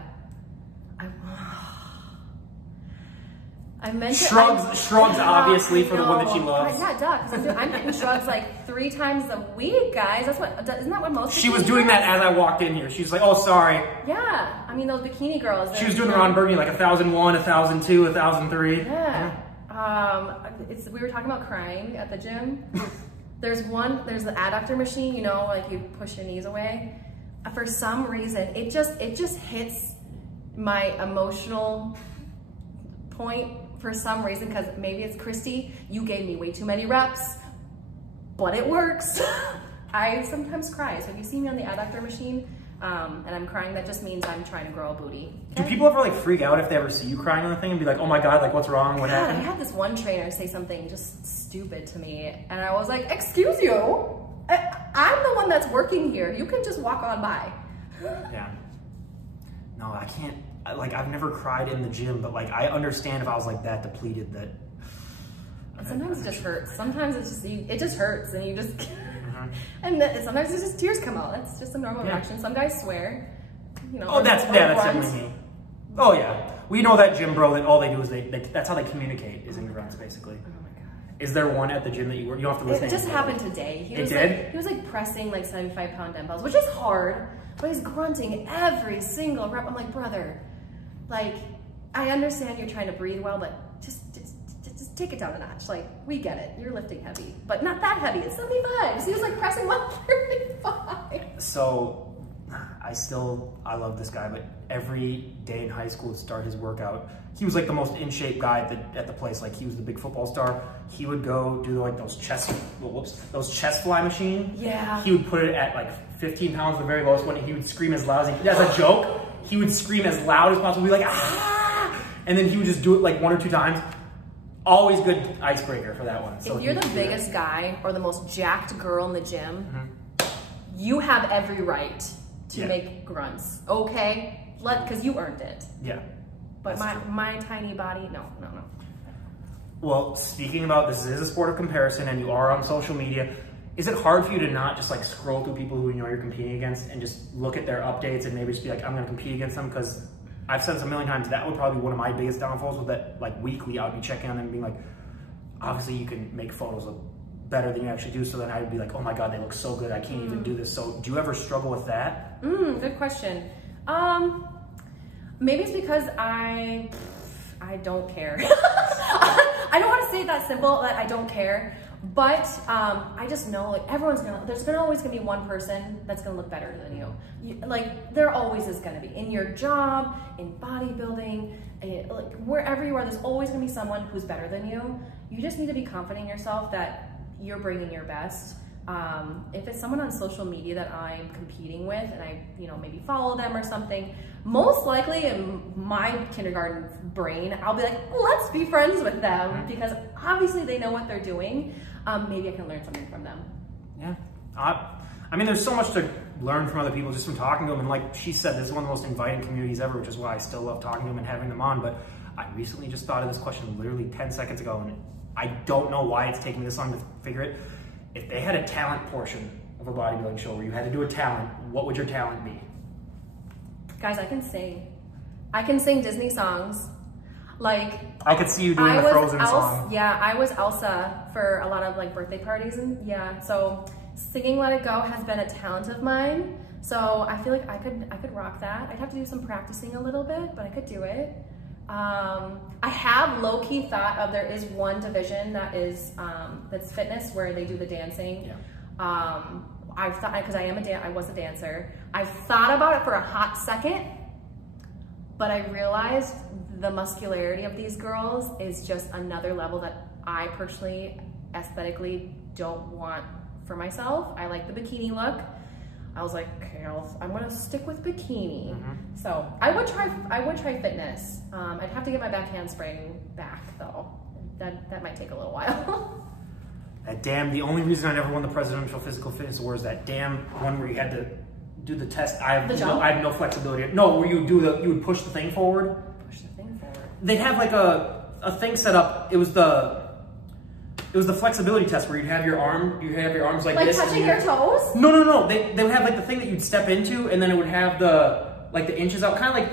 I meant shrugs obviously for the one that she loves. Yeah, duh, because I'm hitting shrugs like 3 times a week, guys. Isn't that what most She was doing that as I walked in here. She was like, oh, sorry. Yeah, I mean, those bikini girls. She was doing the Ron Burgundy, like 1,001, 1,002, 1,003. Yeah. We were talking about crying at the gym. There's the adductor machine, you know, like you push your knees away. For some reason, it just hits my emotional point for some reason, because maybe it's Christy, you gave me way too many reps, but it works. I sometimes cry, so if you see me on the adductor machine and I'm crying, that just means I'm trying to grow a booty. Do people ever like freak out if they ever see you crying on the thing and be like, oh my God, like what's wrong, what happened? I had this one trainer say something just stupid to me, and I was like, excuse you, I'm the one that's working here, you can just walk on by. Yeah. No, I can't. Like, I've never cried in the gym, but like, I understand if I was like that depleted that. Sometimes it just hurts. Sometimes it just hurts, and you just, and sometimes it's just tears come out. That's just a normal reaction. Some guys swear, you know. Oh, that's definitely me. Oh yeah, we know that gym bro that all they do is that's how they communicate is in grunts basically. Oh my God. Is there one at the gym that you don't have to listen? It just happened today. He was like pressing like 75-pound dumbbells, which is hard, but he's grunting every single rep. I'm like, brother. Like, I understand you're trying to breathe well, but just take it down a notch. Like, we get it. You're lifting heavy, but not that heavy. It's 75. So he was like pressing 135. So, I love this guy, but every day in high school to start his workout, he was like the most in shape guy at the place. Like, he was the big football star. He would go do like those chest fly machine. Yeah. He would put it at like 15 pounds, the very lowest one. And he would scream as loud as a joke. He would scream as loud as possible, be like, ah! And then he would just do it like 1 or 2 times. Always good icebreaker for that one. So if you're the biggest guy or the most jacked girl in the gym, you have every right to make grunts, okay? Because you earned it. Yeah. But my tiny body, no. Well, speaking about this is a sport of comparison and you are on social media, is it hard for you to not just like scroll through people who you know you're competing against and just look at their updates and maybe just be like, I'm gonna compete against them? Because I've said this a million times, that would probably be one of my biggest downfalls with that. Like weekly, I would be checking on them and being like, obviously you can make photos look better than you actually do. So then I would be like, oh my God, they look so good. I can't even do this. So do you ever struggle with that? Good question. Maybe it's because I don't care. I don't want to say it that simple, that I don't care. But I just know, like, there's always gonna be one person that's gonna look better than you. Like, there always is gonna be. In your job, in bodybuilding, like, wherever you are, there's always gonna be someone who's better than you. You just need to be confident in yourself that you're bringing your best. If it's someone on social media that I'm competing with and I, maybe follow them or something, most likely in my kindergarten brain, I'll be like, let's be friends with them because obviously they know what they're doing. Maybe I can learn something from them. Yeah. I mean, there's so much to learn from other people just from talking to them. And like she said, this is one of the most inviting communities ever, which is why I still love talking to them and having them on. But I recently just thought of this question literally 10 seconds ago, and I don't know why it's taking me this long to figure it. If they had a talent portion of a bodybuilding show where you had to do a talent, what would your talent be? Guys, I can sing. I can sing Disney songs. Like, I could see you doing the Frozen song. Yeah, I was Elsa for a lot of like birthday parties, and so singing Let It Go has been a talent of mine. So I feel like I could rock that. I'd have to do some practicing a little bit, but I could do it. I have low-key thought of there is one division that is that's fitness where they do the dancing. I've thought, because I was a dancer, I've thought about it for a hot second, but I realized the muscularity of these girls is just another level that I personally, aesthetically, don't want for myself. I like the bikini look. I was like, okay, I'm gonna stick with bikini. So I would try fitness. I'd have to get my back handspring back though. That might take a little while. The only reason I never won the Presidential Physical Fitness Award is that damn one where you had to do the test. I have no flexibility. No, where you would push the thing forward. Push the thing forward. They have like a thing set up. It was the flexibility test where you'd have your arms like this. Like touching your toes? No. They would have like the thing that you'd step into, and then it would have the inches out, kind of like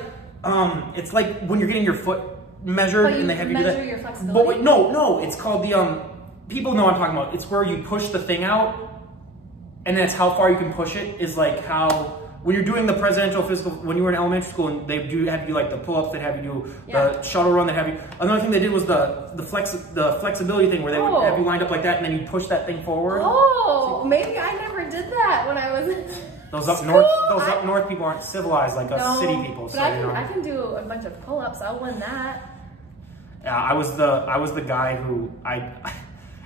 it's like when you're getting your foot measured, and they have you do that. Your flexibility? But wait, no, it's called the people know what I'm talking about. It's where you push the thing out, and then it's how far you can push it. Is like how when you're doing the presidential physical, when you were in elementary school, and they have you do like the pull-ups, they have you do the shuttle run, they have you. Another thing they did was the flexibility thing where they would have you lined up like that, and then you push that thing forward. Oh, maybe I never did that when I was. Those up north people aren't civilized like us city people. So I can do a bunch of pull-ups. I'll win that. Yeah, I was the guy who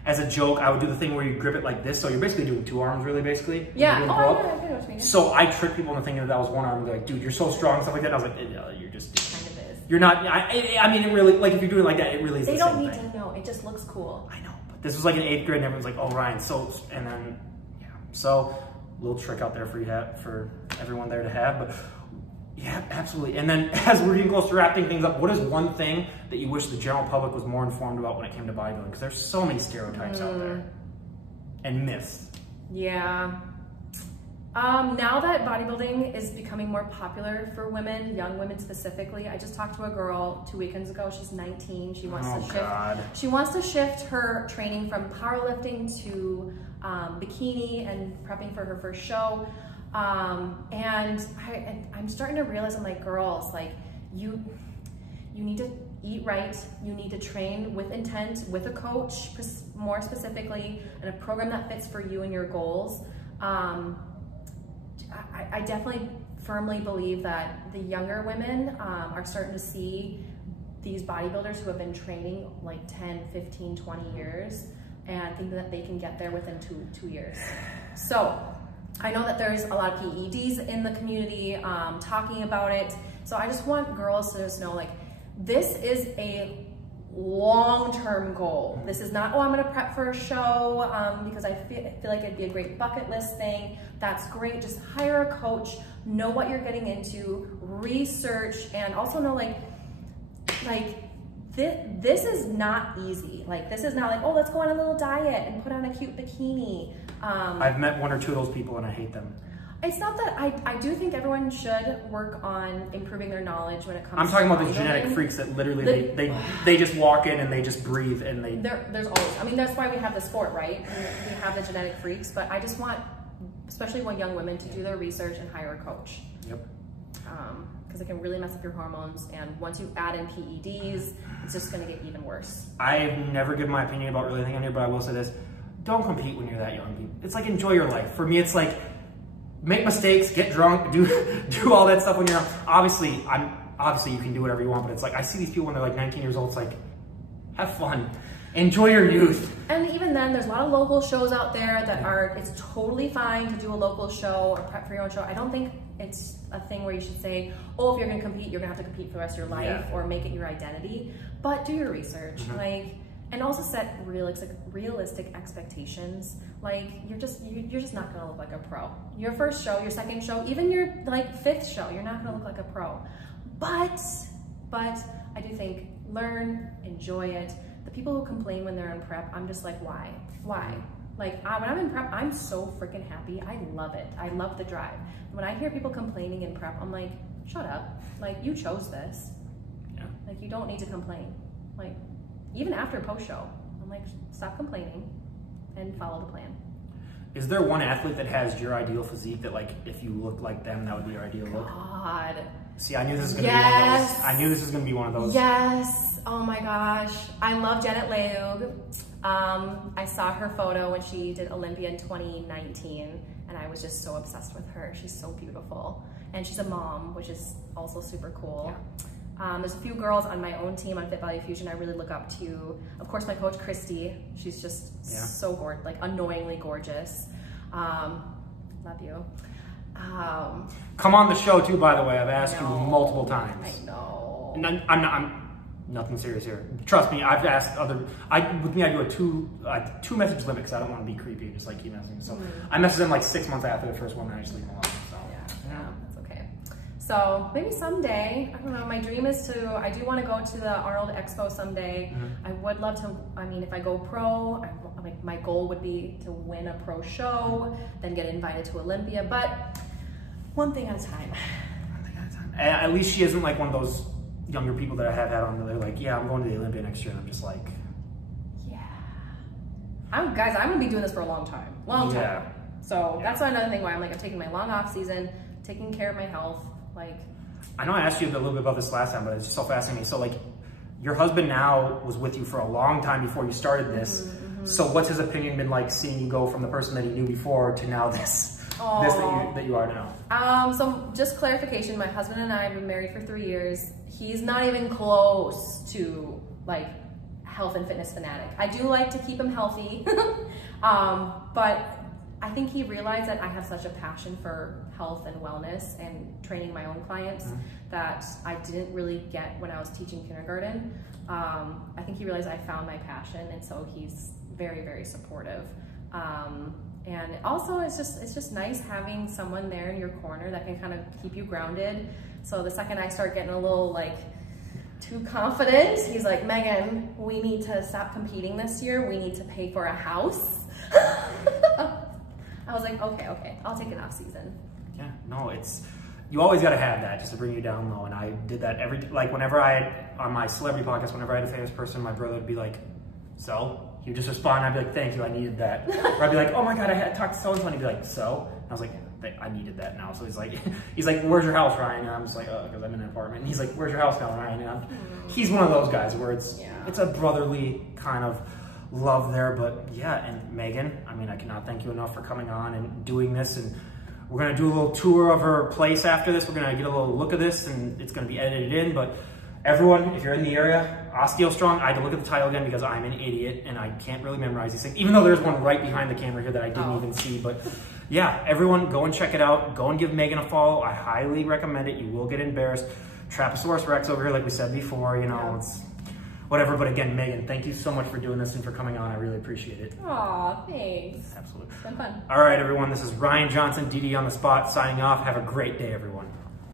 as a joke, I would do the thing where you grip it like this, so you're basically doing two arms, really, basically. Yeah. I know what you mean. So I tricked people into thinking that was one arm. They're like, dude, you're so strong, stuff like that. And I was like, you're just kind of is. You're not. I mean, it really, like, if you're doing it like that, it really is. They don't need to know. It just looks cool. I know, but this was like in 8th grade, and everyone's like, oh, Ryan, and then so little trick out there for everyone there to have, but. Yeah, absolutely. And then as we're getting close to wrapping things up, what is one thing that you wish the general public was more informed about when it came to bodybuilding? Because there's so many stereotypes out there and myths. Yeah. Now that bodybuilding is becoming more popular for women, young women specifically, I just talked to a girl 2 weekends ago. She's 19. She wants to shift. She wants to shift her training from powerlifting to bikini and prepping for her first show. And I'm starting to realize, I'm like, girls, like you need to eat right. You need to train with intent, with a coach, more specifically, and a program that fits for you and your goals. I definitely firmly believe that the younger women are starting to see these bodybuilders who have been training like 10, 15, 20 years and think that they can get there within two years. So I know that there's a lot of PEDs in the community talking about it. So I just want girls to just know, like, this is a long-term goal. This is not, oh, I'm gonna prep for a show because I feel like it'd be a great bucket list thing. That's great. Just hire a coach, know what you're getting into, research, and also know like this is not easy. Like, this is not like, oh, let's go on a little diet and put on a cute bikini. I've met 1 or 2 of those people and I hate them. It's not that I do think everyone should work on improving their knowledge when it comes to I'm talking about those genetic freaks that literally they just walk in and they just breathe and there's always, I mean, that's why we have the sport, right? We have the genetic freaks, but I just want, especially when young women, to do their research and hire a coach. Yep. Because it can really mess up your hormones, and once you add in PEDs, it's just going to get even worse. I've never given my opinion about really anything on here, but I will say this: don't compete when you're that young. It's like, enjoy your life. For me, it's like, make mistakes, get drunk, do all that stuff when you're young. Obviously you can do whatever you want, but it's like, I see these people when they're like 19 years old. It's like, have fun, enjoy your youth. And even then, there's a lot of local shows out there that it's totally fine to do a local show or prep for your own show. I don't think it's a thing where you should say, oh, if you're gonna compete, you're gonna have to compete for the rest of your life or make it your identity. But do your research, and also set realistic expectations. Like, you're just not gonna look like a pro. Your first show, your second show, even your like 5th show, you're not gonna look like a pro. But I do think, learn, enjoy it. The people who complain when they're in prep, I'm just like, why? Like, when I'm in prep, I'm so freaking happy. I love it. I love the drive. When I hear people complaining in prep, I'm like, shut up. Like, you chose this. Yeah. Like, you don't need to complain. Like, even after post-show, I'm like, stop complaining and follow the plan. Is there one athlete that has your ideal physique that, like, if you looked like them, that would be your ideal look? God. See, I knew this was going to be one of those. I knew this was going to be one of those. Yes. Oh my gosh. I love Janet Leug. I saw her photo when she did Olympia in 2019, and I was just so obsessed with her. She's so beautiful. And she's a mom, which is also super cool. Yeah. There's a few girls on my own team on Fit Value Fusion I really look up to. Of course, my coach, Christy. She's just so gorgeous, like annoyingly gorgeous. Love you. Come on the show too, by the way. I've asked you multiple times. I know. And I'm nothing serious here. Trust me, I've asked with me I do a two message limit because I don't want to be creepy, just like keep messaging. So I messaged them like 6 months after the first one and I just leave them alone. So yeah, that's okay. So maybe someday, I don't know, my dream is I do want to go to the Arnold Expo someday. I would love to, I mean, if I go pro, my goal would be to win a pro show, then get invited to Olympia, but one thing at a time. One thing at a time. And at least she isn't like one of those younger people that I have had on, they're like, yeah, I'm going to the Olympia next year, and I'm just like, yeah. Guys, I'm gonna be doing this for a long time. So that's another thing why I'm taking my long off season, taking care of my health. I know I asked you a little bit about this last time, but it's just so fascinating. So your husband now was with you for a long time before you started this. So what's his opinion been like seeing you go from the person that he knew before to now this that you are now? So just clarification, my husband and I have been married for 3 years. He's not even close to health and fitness fanatic. I do like to keep him healthy, but I think he realized that I have such a passion for health and wellness and training my own clients that I didn't really get when I was teaching kindergarten. I think he realized I found my passion, and so he's very, very supportive. And also it's just nice having someone there in your corner that can kind of keep you grounded. So the second I start getting a little too confident, he's like, Megan, we need to stop competing this year. We need to pay for a house. I was like, okay, I'll take an off season. Yeah, no, you always got to have that just to bring you down low. And I did that whenever on my celebrity podcast, whenever I had a famous person, my brother would be like, so? He would just respond, and I'd be like, thank you, I needed that. Or I'd be like, oh my God, I had talked to so-and-so, and he'd be like, so? And I was like, I needed that now. So he's like, where's your house, Ryan? And I'm just like, oh, because I'm in an apartment. And he's like, where's your house now, Ryan? And he's one of those guys where it's a brotherly kind of love there. But yeah, and Megan, I mean, I cannot thank you enough for coming on and doing this. And we're gonna do a little tour of her place after this. We're gonna get a little look at this, and it's gonna be edited in. But everyone, if you're in the area, Osteo Strong, I had to look at the title again because I'm an idiot and I can't really memorize these things, even though there's one right behind the camera here that I didn't even see. But yeah, everyone go and check it out. Go and give Megan a follow. I highly recommend it. You will get embarrassed. Traposaurus Rex over here, like we said before, it's whatever. But again, Megan, thank you so much for doing this and for coming on. I really appreciate it. Aw, thanks. Absolutely. It's been fun. All right, everyone. This is Ryan Johnson, DD on the Spot, signing off. Have a great day, everyone.